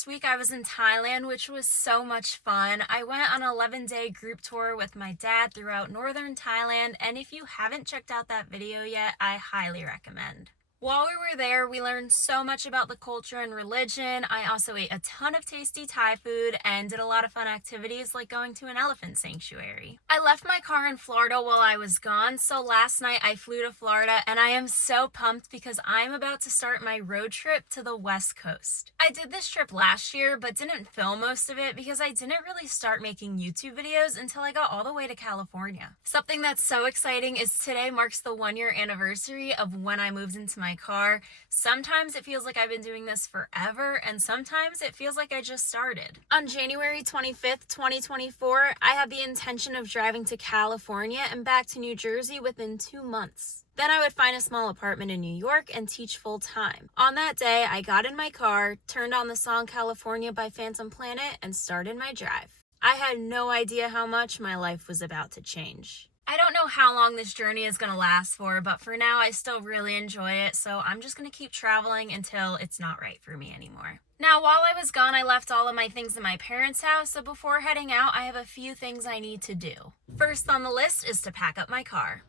last week I was in Thailand, which was so much fun. I went on an 11-day group tour with my dad throughout northern Thailand, and if you haven't checked out that video yet, I highly recommend. While we were there, we learned so much about the culture and religion. I also ate a ton of tasty Thai food and did a lot of fun activities like going to an elephant sanctuary. I left my car in Florida while I was gone, so last night I flew to Florida and I am so pumped because I'm about to start my road trip to the West Coast. I did this trip last year but didn't film most of it because I didn't really start making YouTube videos until I got all the way to California. Something that's so exciting is today marks the 1-year anniversary of when I moved into my car. Sometimes it feels like I've been doing this forever, and sometimes it feels like I just started. On January 25th, 2024, I had the intention of driving to California and back to New Jersey within 2 months. Then I would find a small apartment in New York and teach full time. On that day, I got in my car, turned on the song California by Phantom Planet, and started my drive. I had no idea how much my life was about to change. I don't know how long this journey is going to last for, but for now I still really enjoy it, so I'm just going to keep traveling until it's not right for me anymore. Now, while I was gone, I left all of my things in my parents' house, so before heading out, I have a few things I need to do. First on the list is to pack up my car.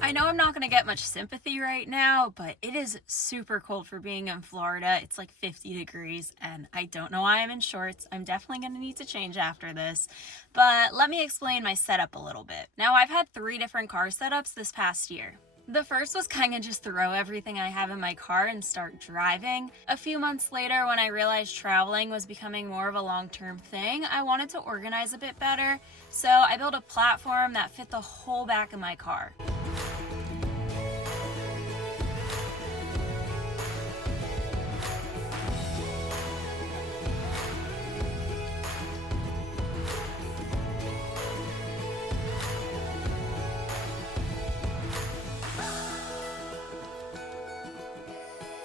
I know I'm not going to get much sympathy right now, but it is super cold for being in Florida. It's like 50 degrees, and I don't know why I'm in shorts. I'm definitely going to need to change after this, but let me explain my setup a little bit. Now, I've had 3 different car setups this past year. The first was kind of just throw everything I have in my car and start driving. A few months later, when I realized traveling was becoming more of a long-term thing, I wanted to organize a bit better, so I built a platform that fit the whole back of my car.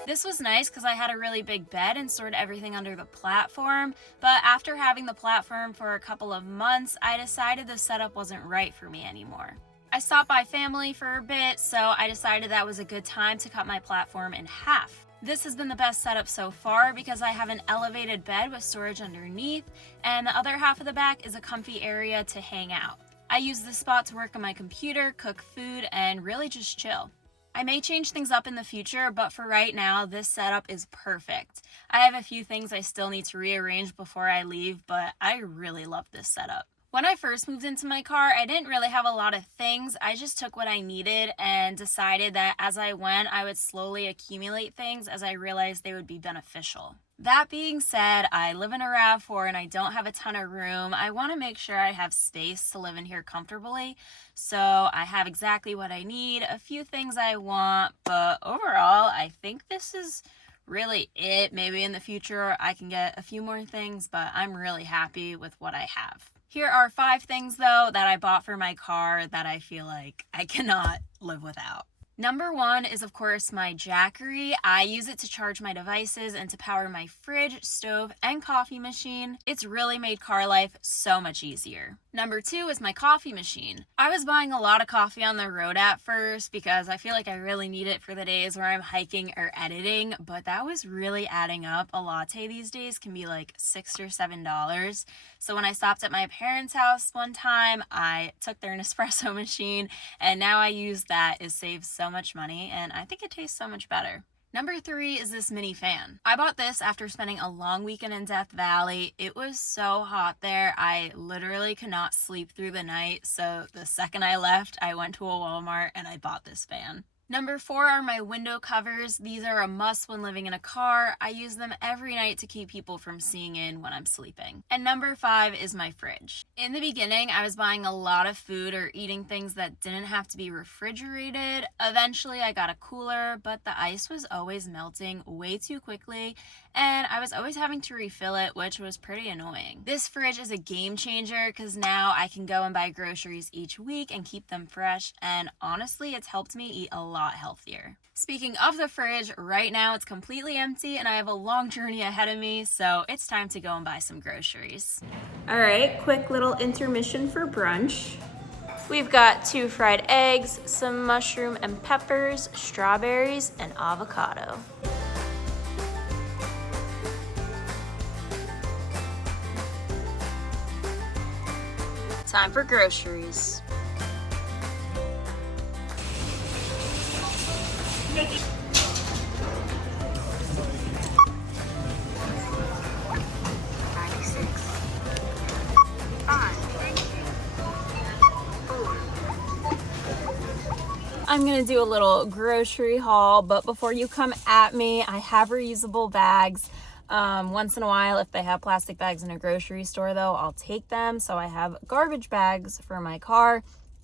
This was nice because I had a really big bed and stored everything under the platform, but after having the platform for a couple of months, I decided the setup wasn't right for me anymore. I stopped by family for a bit, so I decided that was a good time to cut my platform in half. This has been the best setup so far because I have an elevated bed with storage underneath, and the other half of the back is a comfy area to hang out. I use this spot to work on my computer, cook food, and really just chill. I may change things up in the future, but for right now, this setup is perfect. I have a few things I still need to rearrange before I leave, but I really love this setup. When I first moved into my car, I didn't really have a lot of things. I just took what I needed and decided that as I went, I would slowly accumulate things as I realized they would be beneficial. That being said, I live in a RAV4 and I don't have a ton of room. I want to make sure I have space to live in here comfortably. So I have exactly what I need, a few things I want, but overall, I think this is really it. Maybe in the future I can get a few more things, but I'm really happy with what I have. Here are 5 things though that I bought for my car that I feel like I cannot live without. Number 1 is, of course, my Jackery. I use it to charge my devices and to power my fridge, stove, and coffee machine. It's really made car life so much easier. Number 2 is my coffee machine. I was buying a lot of coffee on the road at first because I feel like I really need it for the days where I'm hiking or editing, but that was really adding up. A latte these days can be like $6 or $7. So when I stopped at my parents' house one time, I took their Nespresso machine, and now I use that. It saves so much money, and I think it tastes so much better. Number 3 is this mini fan. I bought this after spending a long weekend in Death Valley. It was so hot there, I literally could not sleep through the night, so the second I left, I went to a Walmart and I bought this fan. Number 4 are my window covers. These are a must when living in a car. I use them every night to keep people from seeing in when I'm sleeping. And number 5 is my fridge. In the beginning, I was buying a lot of food or eating things that didn't have to be refrigerated. Eventually, I got a cooler, but the ice was always melting way too quickly, and I was always having to refill it, which was pretty annoying. This fridge is a game changer because now I can go and buy groceries each week and keep them fresh, and honestly, it's helped me eat a lot healthier. Speaking of the fridge, right now it's completely empty and I have a long journey ahead of me, so it's time to go and buy some groceries. All right, quick little intermission for brunch. We've got 2 fried eggs, some mushroom and peppers, strawberries, and avocado. Time for groceries. I'm gonna do a little grocery haul, but before you come at me, I have reusable bags. Once in a while, if they have plastic bags in a grocery store though, I'll take them. So I have garbage bags for my car.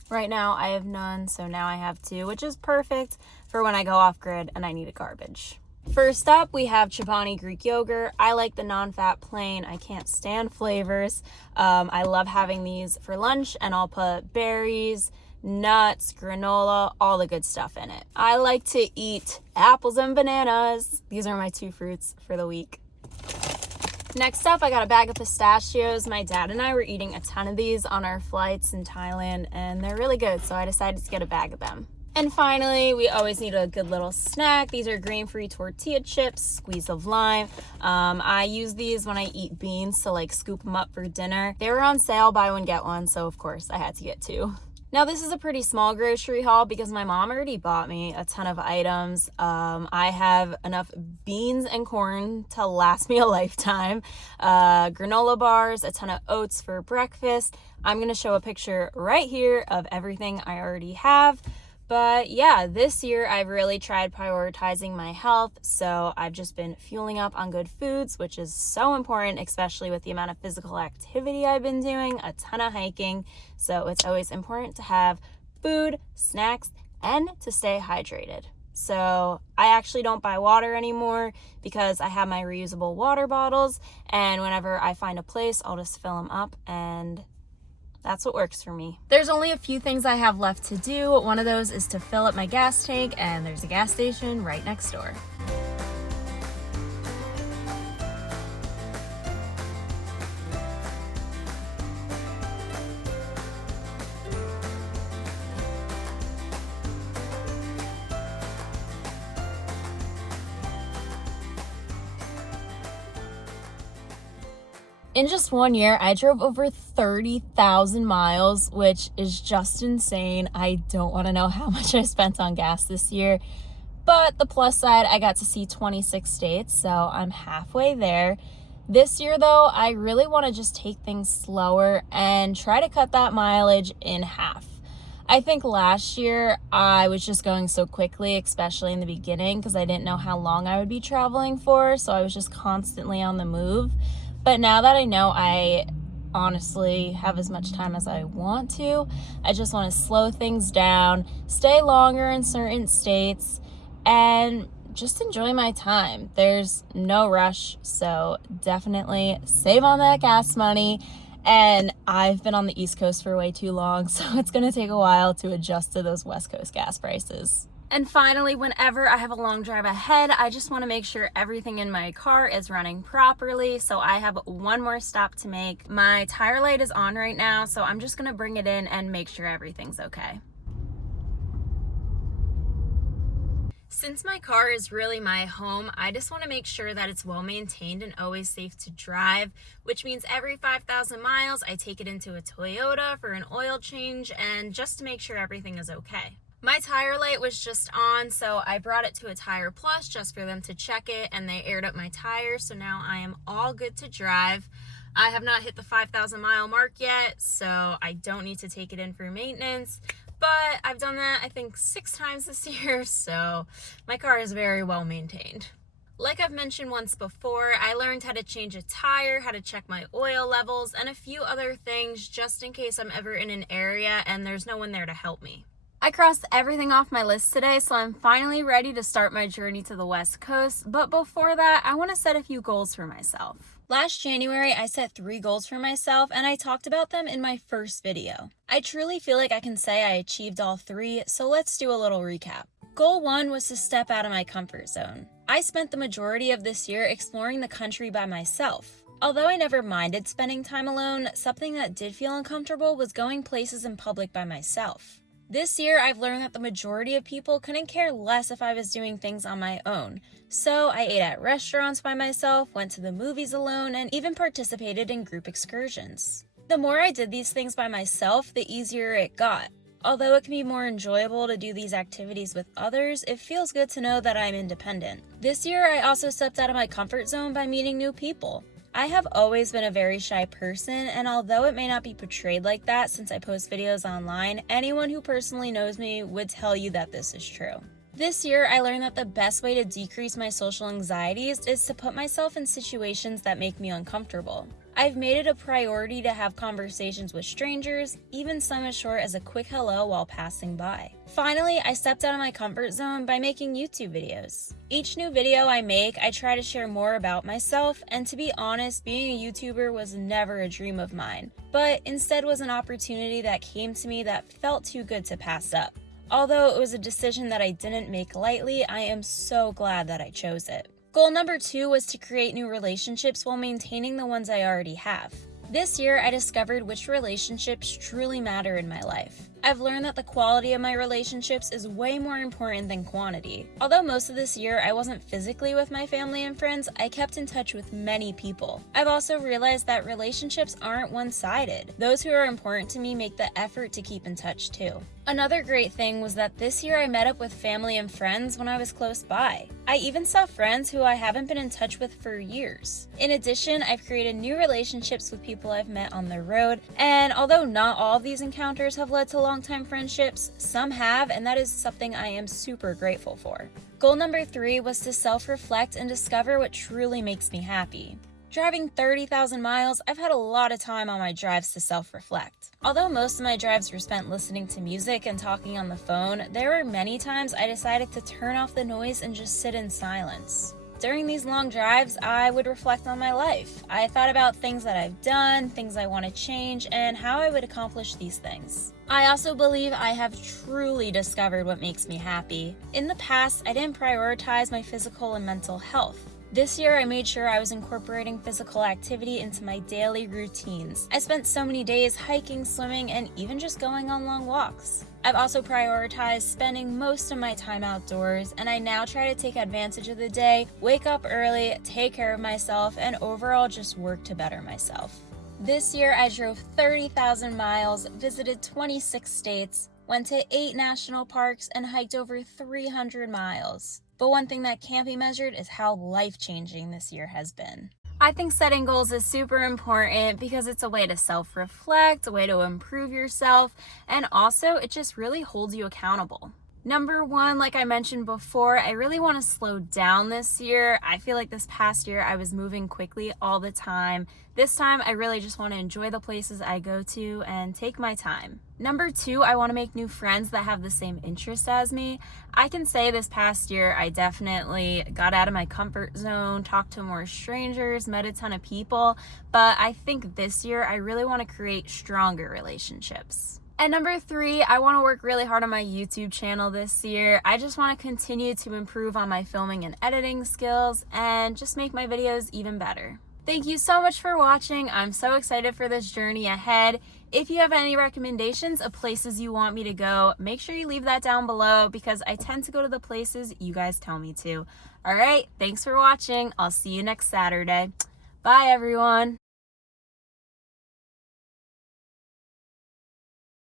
Right now I have none, so now I have 2, which is perfect for when I go off grid and I need a garbage. First up, we have Chobani Greek yogurt. I like the non-fat plain. I can't stand flavors. I love having these for lunch, and I'll put berries, nuts, granola, all the good stuff in it. I like to eat apples and bananas. These are my 2 fruits for the week. Next up, I got a bag of pistachios. My dad and I were eating a ton of these on our flights in Thailand, and they're really good, so I decided to get a bag of them. And finally, we always need a good little snack. These are grain-free tortilla chips, squeeze of lime. I use these when I eat beans to like scoop them up for dinner. They were on sale, buy one, get one, so of course I had to get 2. Now this is a pretty small grocery haul because my mom already bought me a ton of items. I have enough beans and corn to last me a lifetime. Granola bars, a ton of oats for breakfast. I'm gonna show a picture right here of everything I already have. But yeah, this year I've really tried prioritizing my health, so I've just been fueling up on good foods, which is so important, especially with the amount of physical activity I've been doing, a ton of hiking. So it's always important to have food, snacks, and to stay hydrated. So I actually don't buy water anymore because I have my reusable water bottles, and whenever I find a place, I'll just fill them up, and that's what works for me. There's only a few things I have left to do. One of those is to fill up my gas tank, and there's a gas station right next door. In just 1 year, I drove over 30,000 miles, which is just insane. I don't want to know how much I spent on gas this year, but the plus side, I got to see 26 states, so I'm halfway there. This year, though, I really want to just take things slower and try to cut that mileage in half. I think last year I was just going so quickly, especially in the beginning, because I didn't know how long I would be traveling for, so I was just constantly on the move. But now that I know I honestly have as much time as I want to, I just want to slow things down, stay longer in certain states, and just enjoy my time. There's no rush, so definitely save on that gas money. And I've been on the East Coast for way too long, so it's going to take a while to adjust to those West Coast gas prices. And finally, whenever I have a long drive ahead, I just want to make sure everything in my car is running properly. So I have one more stop to make. My tire light is on right now, so I'm just going to bring it in and make sure everything's okay. Since my car is really my home, I just want to make sure that it's well maintained and always safe to drive, which means every 5,000 miles, I take it into a Toyota for an oil change and just to make sure everything is okay. My tire light was just on, so I brought it to a Tire Plus just for them to check it, and they aired up my tires, so now I am all good to drive. I have not hit the 5,000 mile mark yet, so I don't need to take it in for maintenance, but I've done that I think 6 times this year, so my car is very well maintained. Like I've mentioned once before, I learned how to change a tire, how to check my oil levels, and a few other things just in case I'm ever in an area and there's no one there to help me. I crossed everything off my list today, so I'm finally ready to start my journey to the West Coast, but before that, I want to set a few goals for myself. Last January, I set 3 goals for myself, and I talked about them in my first video. I truly feel like I can say I achieved all 3, so let's do a little recap. Goal 1 was to step out of my comfort zone. I spent the majority of this year exploring the country by myself. Although I never minded spending time alone, something that did feel uncomfortable was going places in public by myself. This year, I've learned that the majority of people couldn't care less if I was doing things on my own. So I ate at restaurants by myself, went to the movies alone, and even participated in group excursions. The more I did these things by myself, the easier it got. Although it can be more enjoyable to do these activities with others, it feels good to know that I'm independent. This year, I also stepped out of my comfort zone by meeting new people. I have always been a very shy person, and although it may not be portrayed like that since I post videos online, anyone who personally knows me would tell you that this is true. This year, I learned that the best way to decrease my social anxieties is to put myself in situations that make me uncomfortable. I've made it a priority to have conversations with strangers, even some as short as a quick hello while passing by. Finally, I stepped out of my comfort zone by making YouTube videos. Each new video I make, I try to share more about myself, and to be honest, being a YouTuber was never a dream of mine, but instead was an opportunity that came to me that felt too good to pass up. Although it was a decision that I didn't make lightly, I am so glad that I chose it. Goal number 2 was to create new relationships while maintaining the ones I already have. This year, I discovered which relationships truly matter in my life. I've learned that the quality of my relationships is way more important than quantity. Although most of this year I wasn't physically with my family and friends, I kept in touch with many people. I've also realized that relationships aren't one-sided. Those who are important to me make the effort to keep in touch too. Another great thing was that this year I met up with family and friends when I was close by. I even saw friends who I haven't been in touch with for years. In addition, I've created new relationships with people I've met on the road, and although not all of these encounters have led to long-time friendships, some have, and that is something I am super grateful for. Goal number 3 was to self-reflect and discover what truly makes me happy. Driving 30,000 miles, I've had a lot of time on my drives to self-reflect. Although most of my drives were spent listening to music and talking on the phone, there were many times I decided to turn off the noise and just sit in silence. During these long drives, I would reflect on my life. I thought about things that I've done, things I want to change, and how I would accomplish these things. I also believe I have truly discovered what makes me happy. In the past, I didn't prioritize my physical and mental health. This year, I made sure I was incorporating physical activity into my daily routines. I spent so many days hiking, swimming, and even just going on long walks. I've also prioritized spending most of my time outdoors, and I now try to take advantage of the day, wake up early, take care of myself, and overall just work to better myself. This year, I drove 30,000 miles, visited 26 states, went to 8 national parks, and hiked over 300 miles. But one thing that can't be measured is how life-changing this year has been. I think setting goals is super important because it's a way to self-reflect, a way to improve yourself, and also it just really holds you accountable. Number 1, like I mentioned before, I really want to slow down this year. I feel like this past year I was moving quickly all the time. This time I really just want to enjoy the places I go to and take my time. Number 2, I want to make new friends that have the same interest as me. I can say this past year I definitely got out of my comfort zone, talked to more strangers, met a ton of people, but I think this year I really want to create stronger relationships. And number 3, I want to work really hard on my YouTube channel this year. I just want to continue to improve on my filming and editing skills and just make my videos even better. Thank you so much for watching. I'm so excited for this journey ahead. If you have any recommendations of places you want me to go, make sure you leave that down below because I tend to go to the places you guys tell me to. All right, thanks for watching. I'll see you next Saturday. Bye, everyone.